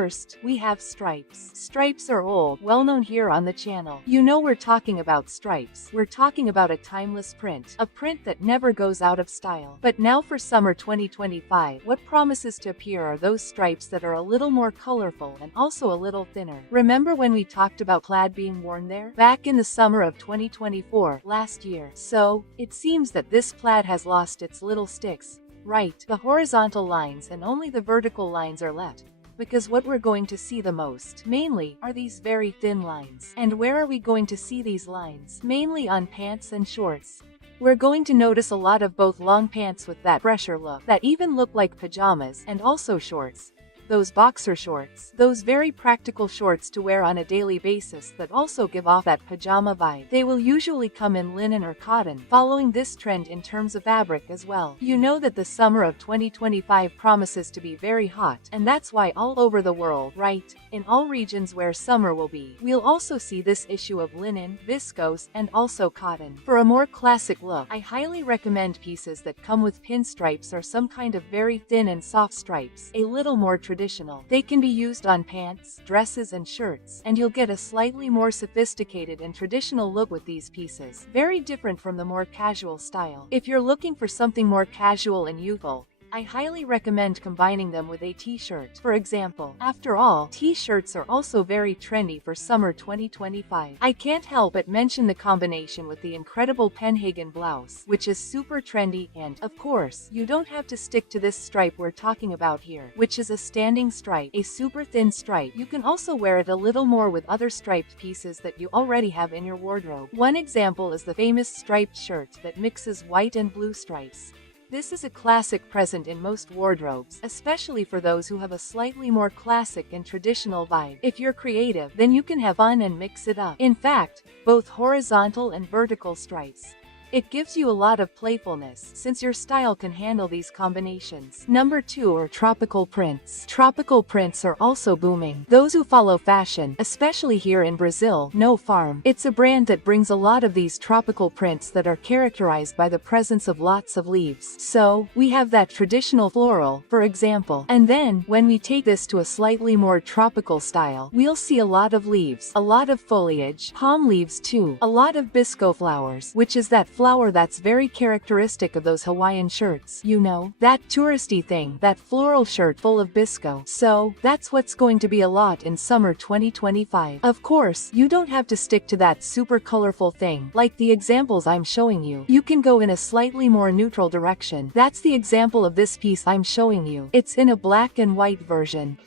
First, we have stripes. Stripes are old, well known here on the channel. You know we're talking about stripes. We're talking about a timeless print. A print that never goes out of style. But now for summer 2025, what promises to appear are those stripes that are a little more colorful and also a little thinner. Remember when we talked about plaid being worn there? Back in the summer of 2024, last year. So, it seems that this plaid has lost its little sticks. Right, the horizontal lines and only the vertical lines are left. Because what we're going to see the most, mainly, are these very thin lines. And where are we going to see these lines? Mainly on pants and shorts. We're going to notice a lot of both long pants with that pressure look, that even look like pajamas, and also shorts. Those boxer shorts, those very practical shorts to wear on a daily basis that also give off that pajama vibe. They will usually come in linen or cotton, following this trend in terms of fabric as well. You know that the summer of 2025 promises to be very hot, and that's why all over the world, right, in all regions where summer will be, we'll also see this issue of linen, viscose, and also cotton. For a more classic look, I highly recommend pieces that come with pinstripes or some kind of very thin and soft stripes, a little more traditional. They can be used on pants, dresses, and shirts, and you'll get a slightly more sophisticated and traditional look with these pieces, very different from the more casual style. If you're looking for something more casual and youthful, I highly recommend combining them with a t-shirt. For example, after all, t-shirts are also very trendy for summer 2025. I can't help but mention the combination with the incredible Penhagen blouse, which is super trendy, and, of course, you don't have to stick to this stripe we're talking about here, which is a standing stripe, a super thin stripe. You can also wear it a little more with other striped pieces that you already have in your wardrobe. One example is the famous striped shirt that mixes white and blue stripes. This is a classic present in most wardrobes, especially for those who have a slightly more classic and traditional vibe. If you're creative, then you can have fun and mix it up. In fact, both horizontal and vertical stripes. It gives you a lot of playfulness, since your style can handle these combinations. Number 2 are tropical prints. Tropical prints are also booming. Those who follow fashion, especially here in Brazil, know Farm. It's a brand that brings a lot of these tropical prints that are characterized by the presence of lots of leaves. So, we have that traditional floral, for example. And then, when we take this to a slightly more tropical style, we'll see a lot of leaves, a lot of foliage, palm leaves too, a lot of bisco flowers, which is that flower that's very characteristic of those Hawaiian shirts. You know, that touristy thing, that floral shirt full of bisco. So, that's what's going to be a lot in summer 2025. Of course, you don't have to stick to that super colorful thing, like the examples I'm showing you. You can go in a slightly more neutral direction. That's the example of this piece I'm showing you. It's in a black and white version.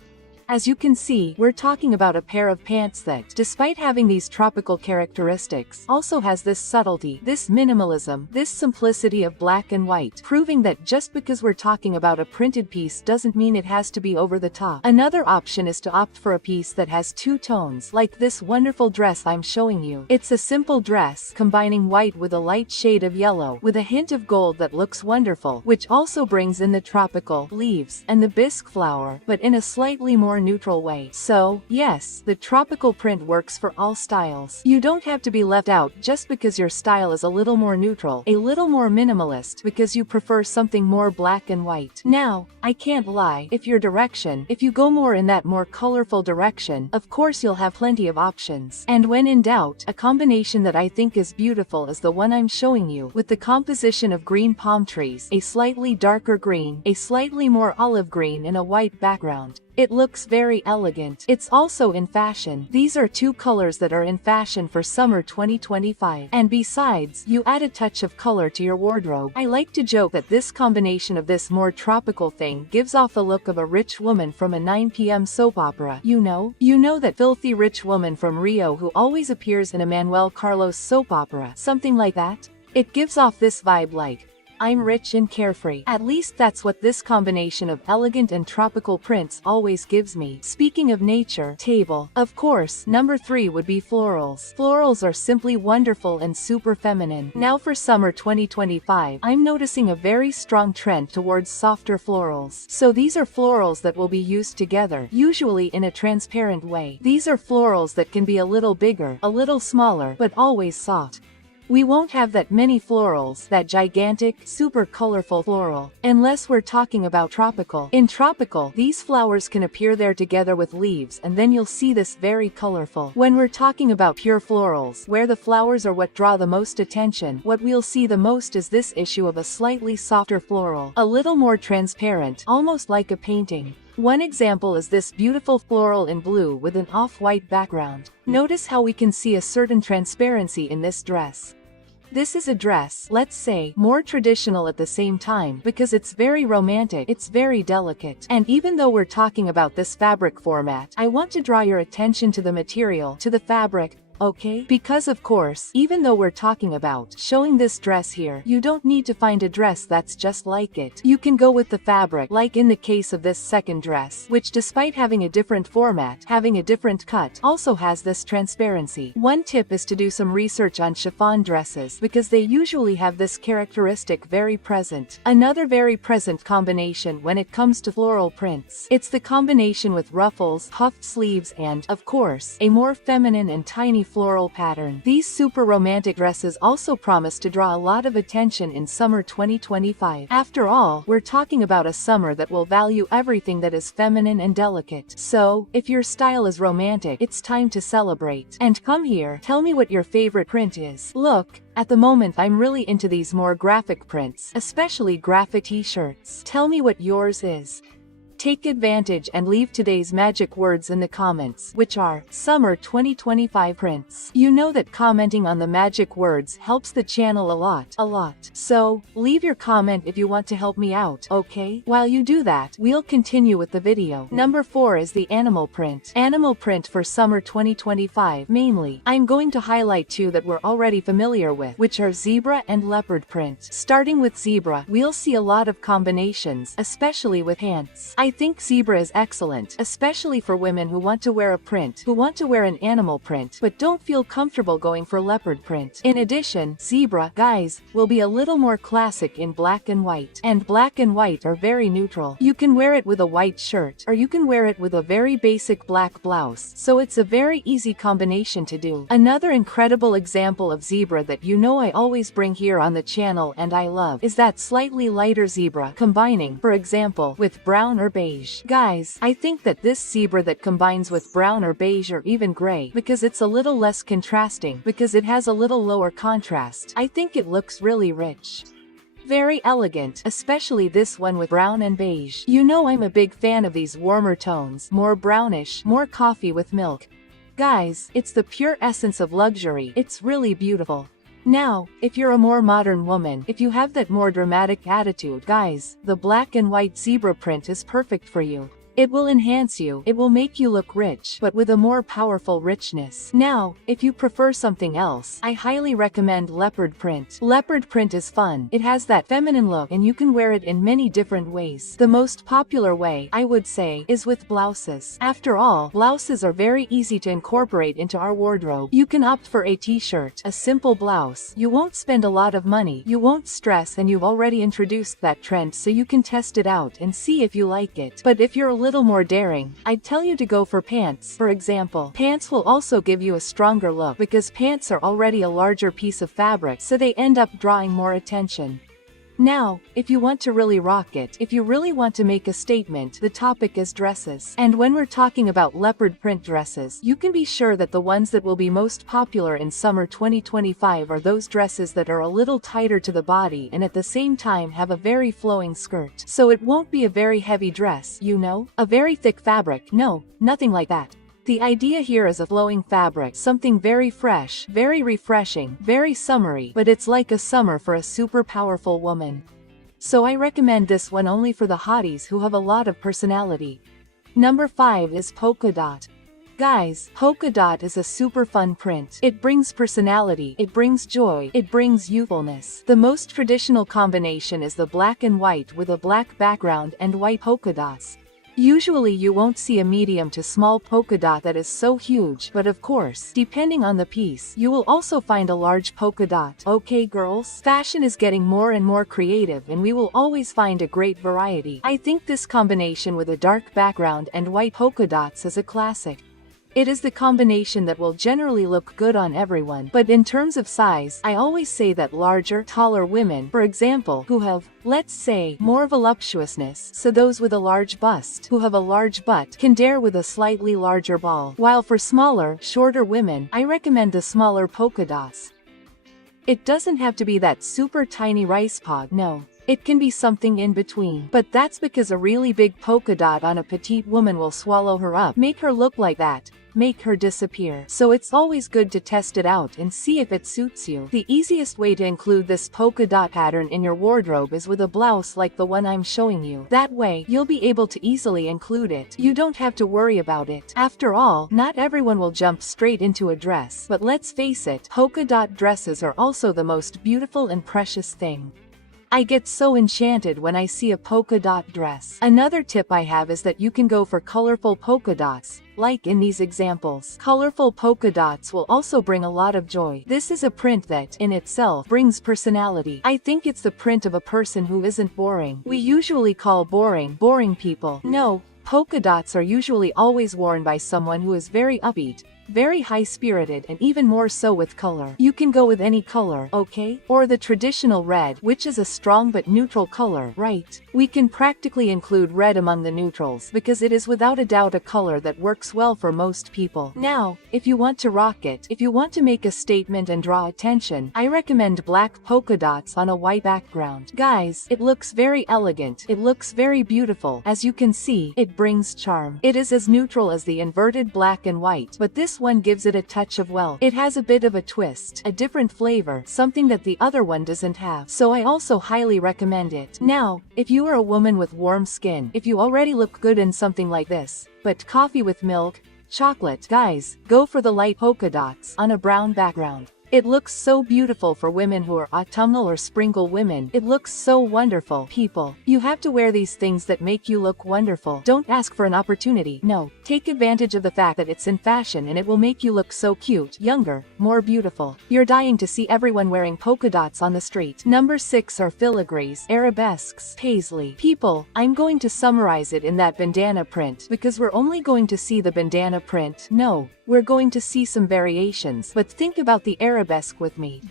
As you can see, we're talking about a pair of pants that, despite having these tropical characteristics, also has this subtlety, this minimalism, this simplicity of black and white, proving that just because we're talking about a printed piece doesn't mean it has to be over the top. Another option is to opt for a piece that has two tones, like this wonderful dress I'm showing you. It's a simple dress, combining white with a light shade of yellow, with a hint of gold that looks wonderful, which also brings in the tropical leaves and the bisque flower, but in a slightly more neutral way. So, yes, the tropical print works for all styles. You don't have to be left out just because your style is a little more neutral, a little more minimalist, because you prefer something more black and white. Now, I can't lie, if you go more in that more colorful direction, of course you'll have plenty of options. And when in doubt, a combination that I think is beautiful is the one I'm showing you, with the composition of green palm trees, a slightly darker green, a slightly more olive green in a white background. It looks very elegant. It's also in fashion. These are two colors that are in fashion for summer 2025. And besides, you add a touch of color to your wardrobe. I like to joke that this combination of this more tropical thing gives off the look of a rich woman from a 9 p.m. soap opera. You know that filthy rich woman from Rio who always appears in a Manuel Carlos soap opera. Something like that. It gives off this vibe like, I'm rich and carefree. At least that's what this combination of elegant and tropical prints always gives me. Speaking of nature, table. Of course, number 3 would be florals. Florals are simply wonderful and super feminine. Now for summer 2025, I'm noticing a very strong trend towards softer florals. So these are florals that will be used together, usually in a transparent way. These are florals that can be a little bigger, a little smaller, but always soft. We won't have that many florals, that gigantic, super colorful floral, unless we're talking about tropical. In tropical, these flowers can appear there together with leaves and then you'll see this very colorful. When we're talking about pure florals, where the flowers are what draw the most attention, what we'll see the most is this issue of a slightly softer floral, a little more transparent, almost like a painting. One example is this beautiful floral in blue with an off-white background. Notice how we can see a certain transparency in this dress. This is a dress, let's say, more traditional at the same time, because it's very romantic, it's very delicate. And even though we're talking about this fabric format, I want to draw your attention to the material, to the fabric, okay? Because of course, even though we're talking about showing this dress here, you don't need to find a dress that's just like it. You can go with the fabric, like in the case of this second dress, which despite having a different format, having a different cut, also has this transparency. One tip is to do some research on chiffon dresses, because they usually have this characteristic very present. Another very present combination when it comes to floral prints, it's the combination with ruffles, puffed sleeves and, of course, a more feminine and tiny floral pattern. These super romantic dresses also promise to draw a lot of attention in summer 2025. After all, we're talking about a summer that will value everything that is feminine and delicate. So, if your style is romantic, it's time to celebrate. And come here, tell me what your favorite print is. Look, at the moment I'm really into these more graphic prints, especially graphic t-shirts. Tell me what yours is. Take advantage and leave today's magic words in the comments, which are Summer 2025 prints. You know that commenting on the magic words helps the channel a lot. So, leave your comment if you want to help me out, okay? While you do that, we'll continue with the video. Number 4 is the animal print. Animal print for Summer 2025, mainly. I'm going to highlight two that we're already familiar with, which are zebra and leopard print. Starting with zebra, we'll see a lot of combinations, especially with pants. I think zebra is excellent, especially for women who want to wear a print, who want to wear an animal print, but don't feel comfortable going for leopard print. In addition, zebra, guys, will be a little more classic in black and white. And black and white are very neutral. You can wear it with a white shirt, or you can wear it with a very basic black blouse, so it's a very easy combination to do. Another incredible example of zebra that you know I always bring here on the channel and I love, is that slightly lighter zebra, combining, for example, with brown or beige. Guys, I think that this zebra that combines with brown or beige or even gray, because it's a little less contrasting, because it has a little lower contrast, I think it looks really rich. Very elegant, especially this one with brown and beige. You know I'm a big fan of these warmer tones, more brownish, more coffee with milk. Guys, it's the pure essence of luxury. It's really beautiful. Now, if you're a more modern woman, if you have that more dramatic attitude, guys, the black and white zebra print is perfect for you. It will enhance you, it will make you look rich, but with a more powerful richness. Now, if you prefer something else, I highly recommend leopard print. Leopard print is fun, it has that feminine look and you can wear it in many different ways. The most popular way, I would say, is with blouses. After all, blouses are very easy to incorporate into our wardrobe. You can opt for a t-shirt, a simple blouse. You won't spend a lot of money, you won't stress, and you've already introduced that trend so you can test it out and see if you like it. But if you're a little more daring, I'd tell you to go for pants. For example, pants will also give you a stronger look because pants are already a larger piece of fabric, so they end up drawing more attention. Now, if you want to really rock it, if you really want to make a statement, the topic is dresses. And when we're talking about leopard print dresses, you can be sure that the ones that will be most popular in summer 2025 are those dresses that are a little tighter to the body and at the same time have a very flowing skirt. So it won't be a very heavy dress, you know? A very thick fabric, no, nothing like that. The idea here is a flowing fabric, something very fresh, very refreshing, very summery, but it's like a summer for a super powerful woman. So I recommend this one only for the hotties who have a lot of personality. Number 5 is polka dot. Guys, polka dot is a super fun print. It brings personality, it brings joy, it brings youthfulness. The most traditional combination is the black and white with a black background and white polka dots. Usually you won't see a medium to small polka dot that is so huge, but of course, depending on the piece, you will also find a large polka dot. Okay girls, fashion is getting more and more creative and we will always find a great variety. I think this combination with a dark background and white polka dots is a classic. It is the combination that will generally look good on everyone. But in terms of size, I always say that larger, taller women, for example, who have, let's say, more of a voluptuousness, so those with a large bust, who have a large butt, can dare with a slightly larger ball. While for smaller, shorter women, I recommend the smaller polka dots. It doesn't have to be that super tiny rice pod, no. It can be something in between. But that's because a really big polka dot on a petite woman will swallow her up, make her look like that, make her disappear. So it's always good to test it out and see if it suits you. The easiest way to include this polka dot pattern in your wardrobe is with a blouse like the one I'm showing you. That way, you'll be able to easily include it. You don't have to worry about it. After all, not everyone will jump straight into a dress. But let's face it, polka dot dresses are also the most beautiful and precious thing. I get so enchanted when I see a polka dot dress. Another tip I have is that you can go for colorful polka dots, like in these examples. Colorful polka dots will also bring a lot of joy. This is a print that, in itself, brings personality. I think it's the print of a person who isn't boring. We usually call boring people. No, polka dots are usually always worn by someone who is very upbeat, very high-spirited, and even more so with color. You can go with any color, okay? Or the traditional red, which is a strong but neutral color, right? We can practically include red among the neutrals because it is without a doubt a color that works well for most people. Now, if you want to rock it, if you want to make a statement and draw attention, I recommend black polka dots on a white background. Guys, it looks very elegant. It looks very beautiful. As you can see, it brings charm. It is as neutral as the inverted black and white, but this one gives it a touch of wealth. It has a bit of a twist, a different flavor, something that the other one doesn't have. So I also highly recommend it. Now, if you are a woman with warm skin, if you already look good in something like this, but coffee with milk, chocolate, guys, go for the light polka dots on a brown background. It looks so beautiful for women who are autumnal or sprinkle women. It looks so wonderful. People, you have to wear these things that make you look wonderful. Don't ask for an opportunity. No, take advantage of the fact that it's in fashion and it will make you look so cute, younger, more beautiful. You're dying to see everyone wearing polka dots on the street. Number 6 are filigrees, arabesques, paisley. People, I'm going to summarize it in that bandana print because we're only going to see the bandana print. No, we're going to see some variations, but think about the arabesque with me.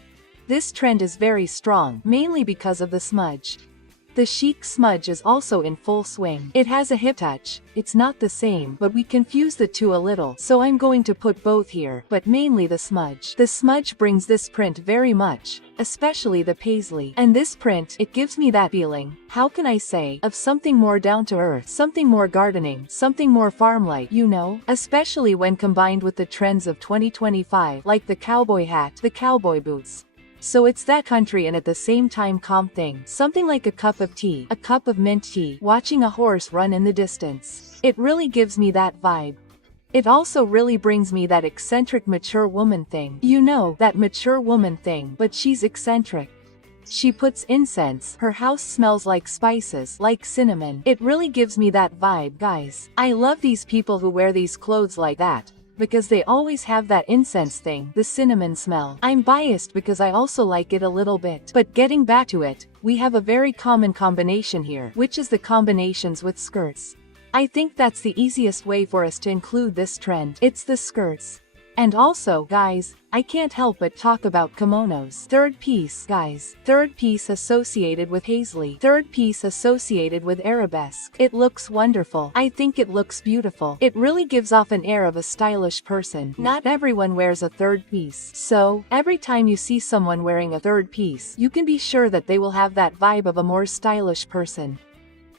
This trend is very strong, mainly because of the smudge. The chic smudge is also in full swing. It has a hip touch. It's not the same, but we confuse the two a little, so I'm going to put both here, but mainly the smudge. The smudge brings this print very much, especially the paisley. And this print, it gives me that feeling, how can I say, of something more down to earth, something more gardening, something more farm-like, you know? Especially when combined with the trends of 2025, like the cowboy hat, the cowboy boots. So it's that country and at the same time calm thing. Something like a cup of tea, a cup of mint tea, watching a horse run in the distance. It really gives me that vibe. It also really brings me that eccentric mature woman thing. You know, that mature woman thing, but she's eccentric. She puts incense, her house smells like spices, like cinnamon. It really gives me that vibe, guys. I love these people who wear these clothes like that, because they always have that incense thing, the cinnamon smell. I'm biased because I also like it a little bit. But getting back to it, we have a very common combination here, which is the combinations with skirts. I think that's the easiest way for us to include this trend. It's the skirts. And also, guys, I can't help but talk about kimonos. Third piece, guys. Third piece associated with paisley. Third piece associated with arabesque. It looks wonderful. I think it looks beautiful. It really gives off an air of a stylish person. Not everyone wears a third piece. So, every time you see someone wearing a third piece, you can be sure that they will have that vibe of a more stylish person.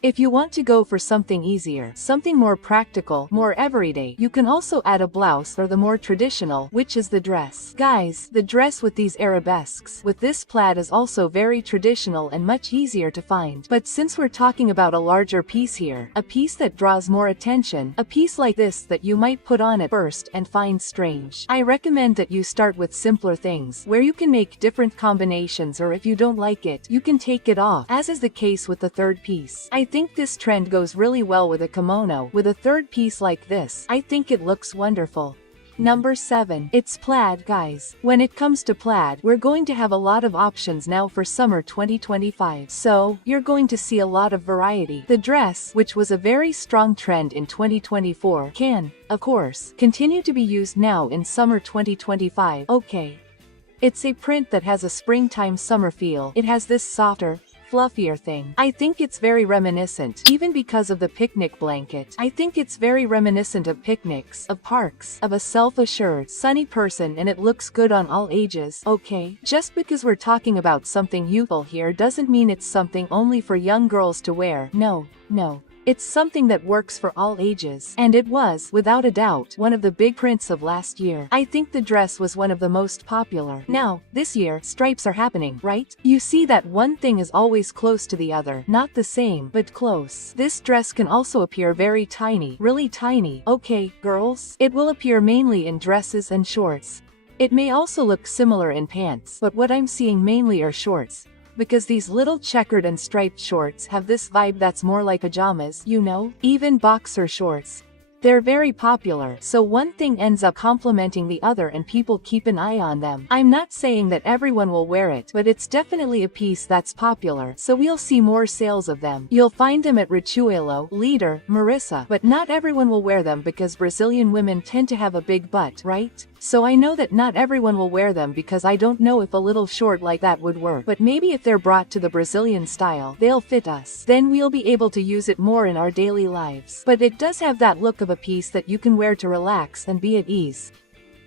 If you want to go for something easier, something more practical, more everyday, you can also add a blouse or the more traditional, which is the dress. Guys, the dress with these arabesques, with this plaid is also very traditional and much easier to find. But since we're talking about a larger piece here, a piece that draws more attention, a piece like this that you might put on at first and find strange, I recommend that you start with simpler things, where you can make different combinations, or if you don't like it, you can take it off, as is the case with the third piece. I think this trend goes really well with a kimono. With a third piece like this, I think it looks wonderful. Number 7. It's plaid, guys. When it comes to plaid, we're going to have a lot of options now for summer 2025. So, you're going to see a lot of variety. The dress, which was a very strong trend in 2024, can, of course, continue to be used now in summer 2025. Okay. It's a print that has a springtime summer feel. It has this softer, fluffier thing. I think it's very reminiscent, even because of the picnic blanket. I think it's very reminiscent of picnics, of parks, of a self-assured, sunny person, and it looks good on all ages. Okay, just because we're talking about something youthful here doesn't mean it's something only for young girls to wear. No. It's something that works for all ages. And it was, without a doubt, one of the big prints of last year. I think the dress was one of the most popular. Now, this year, stripes are happening, right? You see that one thing is always close to the other. Not the same, but close. This dress can also appear very tiny, really tiny. Okay, girls, it will appear mainly in dresses and shorts. It may also look similar in pants, but what I'm seeing mainly are shorts. Because these little checkered and striped shorts have this vibe that's more like pajamas, you know? Even boxer shorts. They're very popular, so one thing ends up complementing the other and people keep an eye on them. I'm not saying that everyone will wear it, but it's definitely a piece that's popular, so we'll see more sales of them. You'll find them at Richuelo, Leader, Marissa, but not everyone will wear them because Brazilian women tend to have a big butt, right? So I know that not everyone will wear them because I don't know if a little short like that would work, but maybe if they're brought to the Brazilian style, they'll fit us. Then we'll be able to use it more in our daily lives. But it does have that look of a piece that you can wear to relax and be at ease.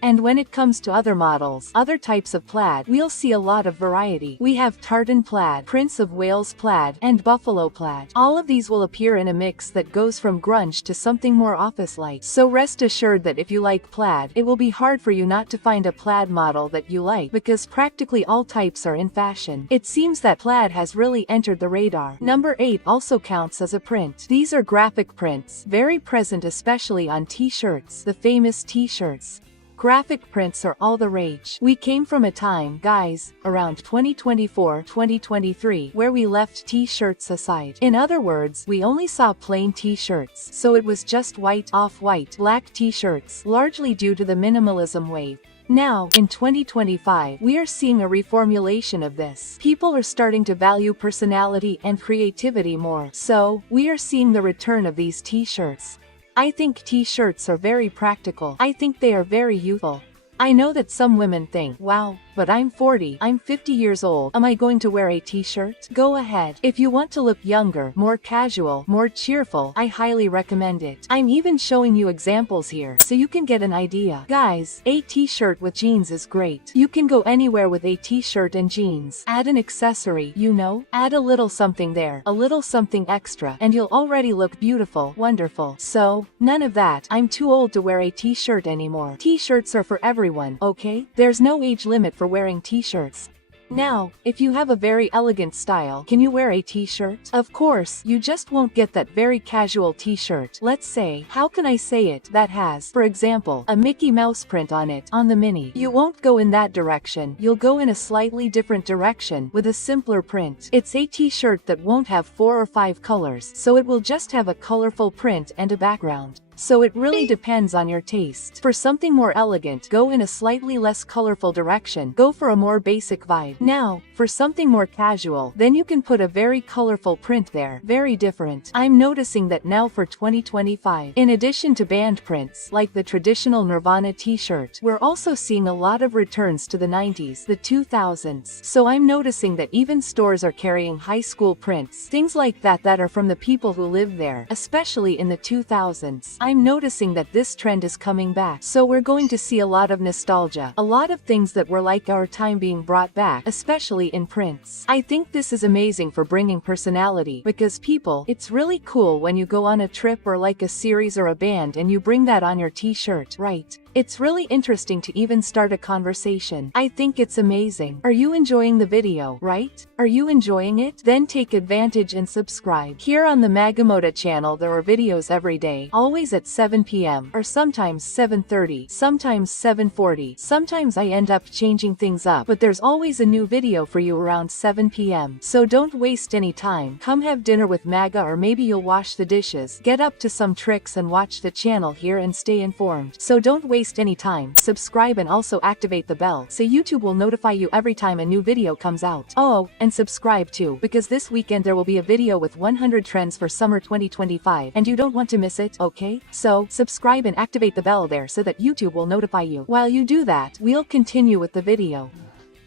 And when it comes to other models, other types of plaid, we'll see a lot of variety. We have tartan plaid, Prince of Wales plaid, and buffalo plaid. All of these will appear in a mix that goes from grunge to something more office-like. So rest assured that if you like plaid, it will be hard for you not to find a plaid model that you like, because practically all types are in fashion. It seems that plaid has really entered the radar. Number 8 also counts as a print. These are graphic prints, very present especially on t-shirts, the famous t-shirts. Graphic prints are all the rage. We came from a time, guys, around 2024-2023, where we left t-shirts aside. In other words, we only saw plain t-shirts, so it was just white, off-white, black t-shirts, largely due to the minimalism wave. Now, in 2025, we are seeing a reformulation of this. People are starting to value personality and creativity more, so we are seeing the return of these t-shirts. I think t-shirts are very practical. I think they are very youthful. I know that some women think, wow, but I'm 40, I'm 50 years old, am I going to wear a t-shirt? Go ahead. If you want to look younger, more casual, more cheerful, I highly recommend it. I'm even showing you examples here, so you can get an idea. Guys, a t-shirt with jeans is great. You can go anywhere with a t-shirt and jeans. Add an accessory, you know? Add a little something there, a little something extra, and you'll already look beautiful, wonderful. So, none of that, I'm too old to wear a t-shirt anymore. T-shirts are for everyone, okay? There's no age limit for wearing t-shirts. Now, if you have a very elegant style, can you wear a t-shirt? Of course, you just won't get that very casual t-shirt. Let's say, how can I say it, that has, for example, a Mickey Mouse print on it, on the mini. You won't go in that direction, you'll go in a slightly different direction, with a simpler print. It's a t-shirt that won't have 4 or 5 colors, so it will just have a colorful print and a background. So it really depends on your taste. For something more elegant, go in a slightly less colorful direction. Go for a more basic vibe. Now, for something more casual, then you can put a very colorful print there. Very different. I'm noticing that now for 2025. In addition to band prints, like the traditional Nirvana t-shirt, we're also seeing a lot of returns to the 90s, the 2000s. So I'm noticing that even stores are carrying high school prints. Things like that that are from the people who lived there, especially in the 2000s. I'm noticing that this trend is coming back, so we're going to see a lot of nostalgia, a lot of things that were like our time being brought back, especially in prints. I think this is amazing for bringing personality, because people, it's really cool when you go on a trip or like a series or a band and you bring that on your t-shirt, right? It's really interesting to even start a conversation. I think it's amazing. Are you enjoying the video, right? Are you enjoying it? Then take advantage and subscribe. Here on the Magamoda channel there are videos every day, always at 7 p.m. or sometimes 7:30, sometimes 7:40. Sometimes I end up changing things up, but there's always a new video for you around 7 p.m. So don't waste any time. Come have dinner with Maga, or maybe you'll wash the dishes, get up to some tricks and watch the channel here and stay informed. So don't waste waste any time, subscribe and also activate the bell so YouTube will notify you every time a new video comes out. Oh, and subscribe too, because this weekend there will be a video with 100 trends for summer 2025 and you don't want to miss it, okay? So, subscribe and activate the bell there so that YouTube will notify you. While you do that, we'll continue with the video.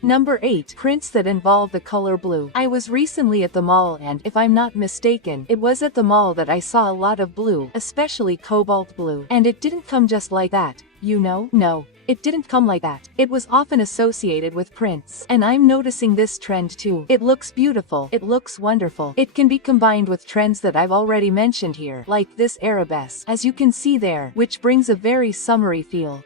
Number 8. Prints that involve the color blue. I was recently at the mall and, if I'm not mistaken, it was at the mall that I saw a lot of blue, especially cobalt blue. And it didn't come just like that, you know? No. It didn't come like that. It was often associated with prints. And I'm noticing this trend too. It looks beautiful. It looks wonderful. It can be combined with trends that I've already mentioned here, like this arabesque, as you can see there, which brings a very summery feel.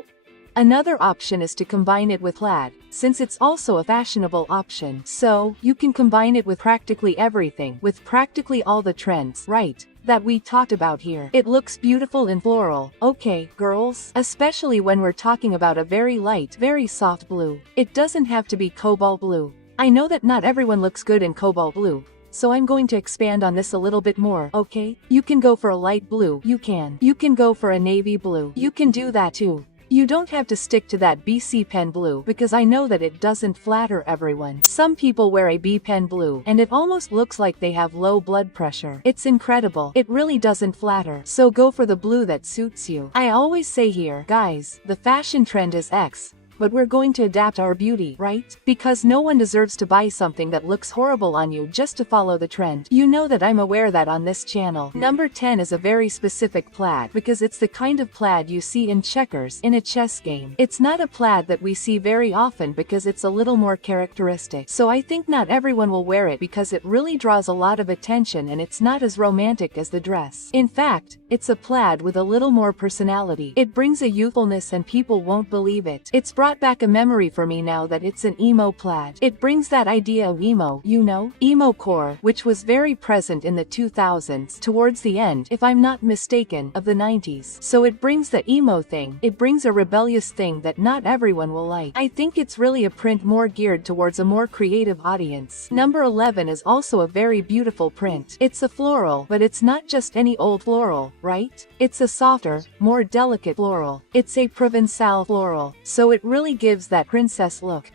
Another option is to combine it with plaid, since it's also a fashionable option. So, you can combine it with practically everything, with practically all the trends, right, that we talked about here. It looks beautiful in floral, okay, girls? Especially when we're talking about a very light, very soft blue. It doesn't have to be cobalt blue. I know that not everyone looks good in cobalt blue, so I'm going to expand on this a little bit more, okay? You can go for a light blue, you can. You can go for a navy blue, you can do that too. You don't have to stick to that BC pen blue because I know that it doesn't flatter everyone. Some people wear a B pen blue and it almost looks like they have low blood pressure. It's incredible. It really doesn't flatter. So go for the blue that suits you. I always say here, guys, the fashion trend is X, but we're going to adapt our beauty, right? Because no one deserves to buy something that looks horrible on you just to follow the trend. You know that I'm aware that on this channel. Number 10 is a very specific plaid because it's the kind of plaid you see in checkers in a chess game. It's not a plaid that we see very often because it's a little more characteristic. So I think not everyone will wear it because it really draws a lot of attention and it's not as romantic as the dress. In fact, it's a plaid with a little more personality. It brings a youthfulness and people won't believe it. It's brought back a memory for me now that it's an emo plaid. It brings that idea of emo, you know? Emo core, which was very present in the 2000s, towards the end, if I'm not mistaken, of the 90s. So it brings the emo thing. It brings a rebellious thing that not everyone will like. I think it's really a print more geared towards a more creative audience. Number 11 is also a very beautiful print. It's a floral, but it's not just any old floral, right? It's a softer, more delicate floral. It's a provencal floral, so it really gives that princess look.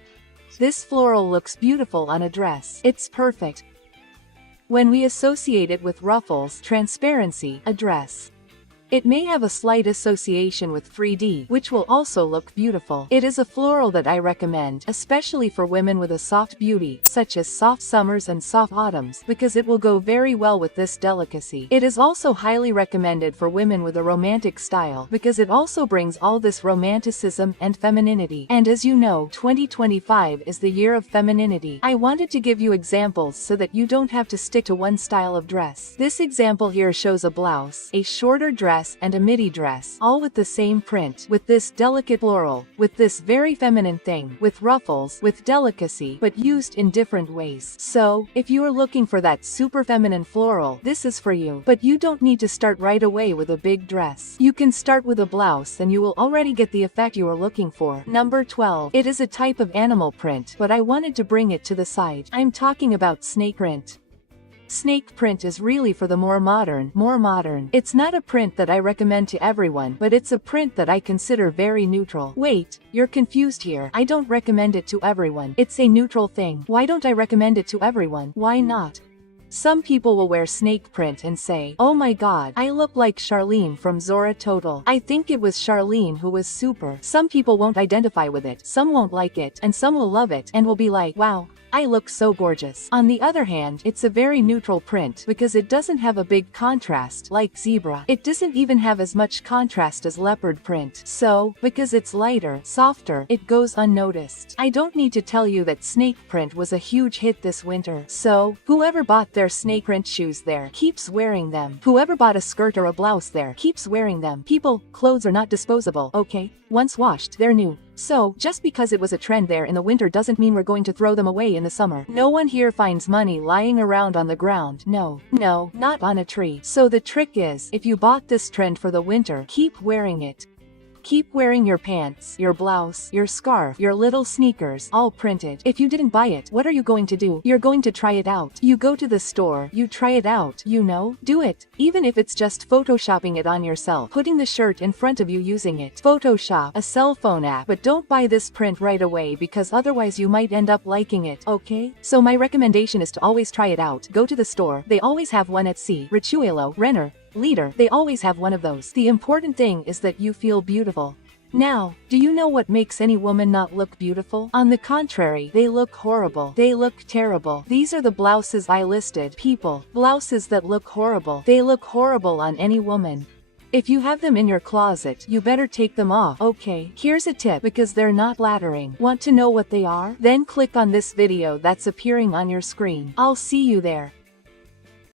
This floral looks beautiful on a dress. It's perfect when we associate it with ruffles, transparency, a dress. It may have a slight association with 3D, which will also look beautiful. It is a floral that I recommend, especially for women with a soft beauty, such as soft summers and soft autumns, because it will go very well with this delicacy. It is also highly recommended for women with a romantic style, because it also brings all this romanticism and femininity. And as you know, 2025 is the year of femininity. I wanted to give you examples so that you don't have to stick to one style of dress. This example here shows a blouse, a shorter dress, and a midi dress, all with the same print, with this delicate floral, with this very feminine thing, with ruffles, with delicacy, but used in different ways. So, if you are looking for that super feminine floral, this is for you. But you don't need to start right away with a big dress. You can start with a blouse and you will already get the effect you are looking for. Number 12. It is a type of animal print, but I wanted to bring it to the side. I'm talking about snake print. Snake print is really for the more modern. It's not a print that I recommend to everyone, but it's a print that I consider very neutral. Wait, you're confused here. I don't recommend it to everyone. It's a neutral thing. Why don't I recommend it to everyone? Why not? Some people will wear snake print and say, oh my god, I look like Charlene from Zora Total. I think it was Charlene who was super. Some people won't identify with it, some won't like it, and some will love it and will be like, wow, I look so gorgeous. On the other hand, it's a very neutral print because it doesn't have a big contrast like zebra. It doesn't even have as much contrast as leopard print. So, because it's lighter, softer, it goes unnoticed. I don't need to tell you that snake print was a huge hit this winter. So, whoever bought their snake print shoes there keeps wearing them. Whoever bought a skirt or a blouse there keeps wearing them. People, clothes are not disposable, okay? Once washed, they're new. So, just because it was a trend there in the winter doesn't mean we're going to throw them away in the summer. No one here finds money lying around on the ground. No, not on a tree. So the trick is, if you bought this trend for the winter, keep wearing it. Keep wearing your pants, your blouse, your scarf, your little sneakers, all printed. If you didn't buy it, what are you going to do? You're going to try it out. You go to the store, you try it out, you know? Do it. Even if it's just photoshopping it on yourself, putting the shirt in front of you using it. Photoshop, a cell phone app, but don't buy this print right away because otherwise you might end up liking it, okay? So my recommendation is to always try it out. Go to the store, they always have one at Riachuelo, Renner, Leader, they always have one of those. The important thing is that you feel beautiful. Now, do you know what makes any woman not look beautiful? On the contrary, they look horrible. They look terrible. These are the blouses I listed. People, blouses that look horrible. They look horrible on any woman. If you have them in your closet, you better take them off. Okay, here's a tip because they're not flattering. Want to know what they are? Then click on this video that's appearing on your screen. I'll see you there.